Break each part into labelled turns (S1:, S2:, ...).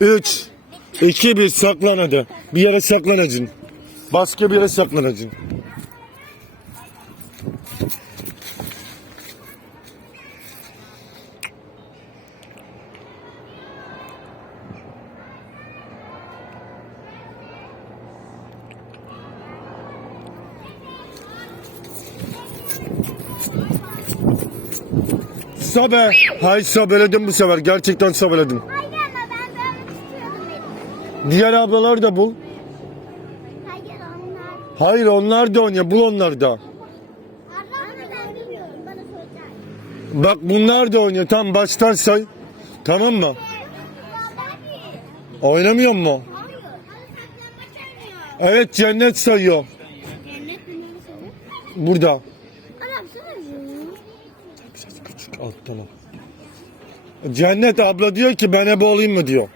S1: 3 2 1 saklan hadi. Bir yere saklanacın, Başka bir yere saklanacın. acın. Sabe. Hay sabeledim bu sefer. Gerçekten sabeledim. Hayır. Diğer ablalar da bul. Hayır onlar. da oynuyor. Bul onları da. ben bilmiyorum. Bana soracak. Bak bunlar da oynuyor. Tam baştan say. Tamam mı? Oynamıyor mu? Evet cennet sayıyor. Cennet mi ne soruyor? Burada. Adam soruyor. Küçük alt Cennet abla diyor ki ben ebe olayım mı diyor.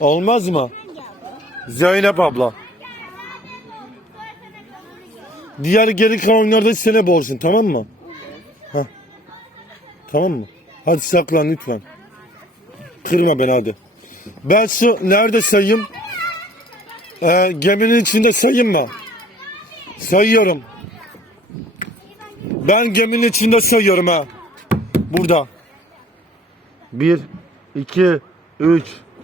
S1: Olmaz mı? Zeynep abla. Diğer geri kalanlarda sene borcun tamam mı? Heh. Tamam mı? Hadi saklan lütfen. Kırma beni hadi. Ben şu nerede sayayım? Ee, geminin içinde sayayım mı? Sayıyorum. Ben geminin içinde sayıyorum ha. Burada. Bir, iki, üç,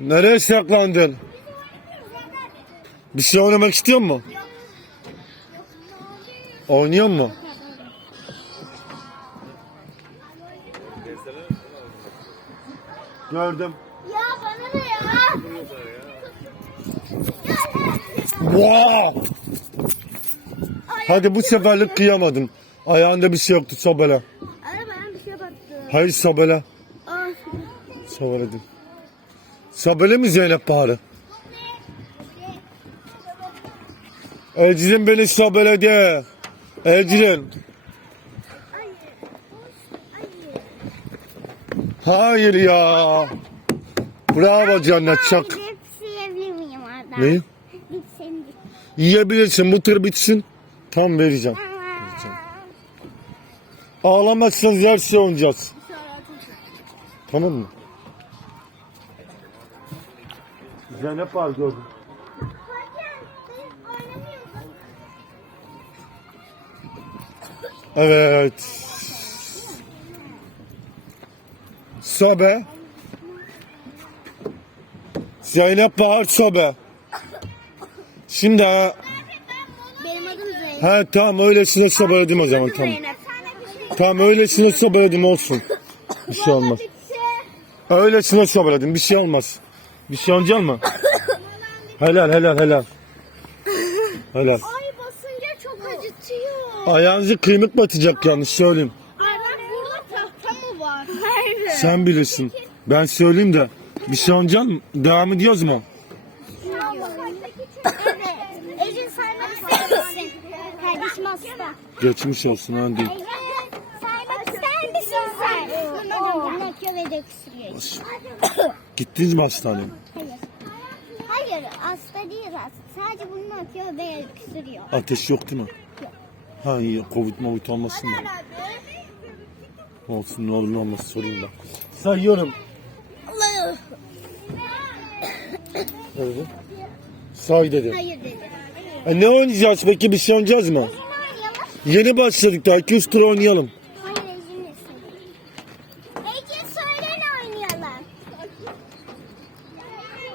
S1: Nereye saklandın? Bir şey oynamak istiyor mu? Oynuyor mu? Gördüm. Ya bana ne ya? Wow! Hadi bu seferlik kıyamadım. Ayağında bir şey yoktu Sabela. Arabaya bir şey battı. Hayır Sabela. Ah. Sabela değil. Sabırlı mı Zeynep Bahar'ı? Ecrin beni sabırlı de. Ecrin. Hayır ya. Bravo Cennet Çak. Ne? Bitsin. Yiyebilirsin bu tır bitsin. Tam vereceğim. Ağlamazsanız yerse şey oynayacağız. Tamam mı? Zeynep var gördüm. Evet. Sobe. Zeynep Bahar Sobe. Şimdi ha. Benim adım Zeynep. Ha tamam öylesine sobe dedim o zaman tamam. Tamam öylesine sobe dedim olsun. Bir şey olmaz. Öylesine sobe dedim bir şey olmaz. Bir şey alacaksın mı? helal helal helal. Helal. Ay basınca çok acıtıyor. Ayağınızı kıymık batacak yalnız söyleyeyim. Ay bak burada tahta mı var? Hayır. Sen bilirsin. Ben söyleyeyim de. Bir şey alacaksın mı? Devam ediyoruz mu? Evet. Ecin sen şey nasıl Kardeşim hasta. Geçmiş olsun hadi. hastanede öksürüyor. Gittiniz mi hastaneye? Hayır. Hayır hasta değil hasta. Sadece bunu atıyor ve öksürüyor. Ateş yok değil mi? Yok. Ha iyi. Covid mavit olmasın mı? Olsun ne olur ne olmaz sorayım da. Sayıyorum. Evet. Say dedi. Hayır dedi. E ne oynayacağız peki bir şey oynayacağız mı? Yeni başladık daha 200 tur oynayalım.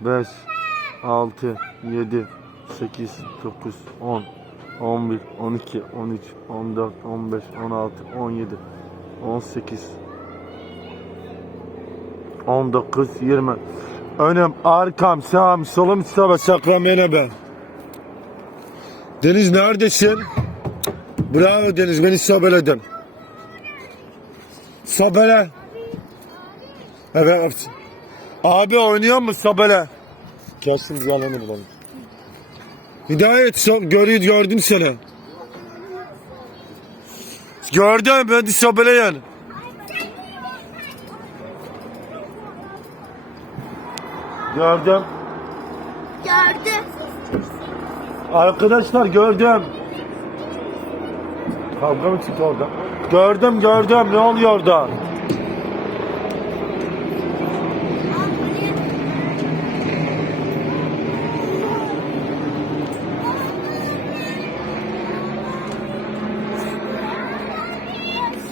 S1: 5, 6, 7, 8, 9, 10, 11, 12, 13, 14, 15, 16, 17, 18, 19, 20. Önüm, arkam, sağım, solum, sabah, sakram, yine ben. Deniz neredesin? Bravo Deniz, beni sabeledin. Sabele. Evet, Abi oynuyor mu Sabele? Gelsin yalanı bulalım. Hidayet görüyor gördüm seni. Gördüm ben de Sabele yani. Gördüm. Gördüm. Arkadaşlar gördüm. Kavga mı çıktı orada? Gördüm gördüm ne oluyor orada?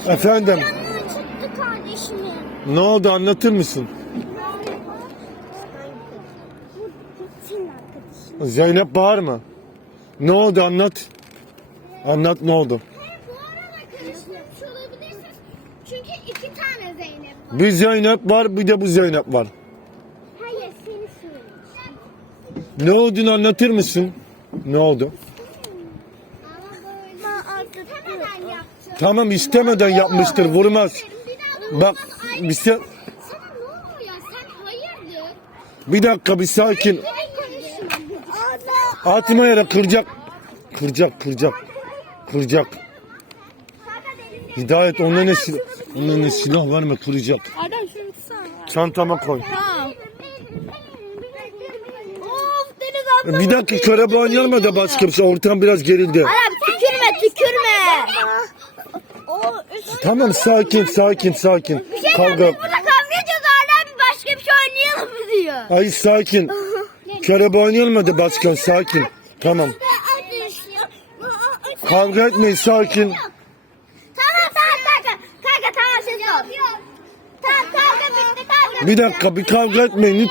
S1: Efendim. Yanına çıktı kardeşimin. Ne oldu anlatır mısın? Zeynep bağırma. Ne oldu anlat. Anlat ne oldu. Çünkü iki tane Zeynep var. Bir Zeynep var bir de bu Zeynep var. Hayır seni Ne olduğunu anlatır mısın? Ne oldu? Ama böyle. Hemen yaptım. Tamam istemeden yapmıştır vurmaz. Bak bir sen... Sana Bir dakika bir sakin. Atma yere kıracak. Kıracak kıracak. Kıracak. Hidayet onun ne silah, onun ne silah var mı kıracak. Çantama koy. Bir dakika karabu oynayalım da baskımsa ortam biraz gerildi. Adam Tamam sakin sakin sakin. Bir şey Kavga. Burada kavga ediyoruz hala bir başka bir şey oynayalım mı diyor. Ay sakin. Kerebe oynayalım hadi başkan sakin. Tamam. Şey kavga etmeyin sakin. Tamam tamam kanka. Kanka tamam ses ol. Tamam kanka bitti kanka. Bir dakika bir kavga etmeyin.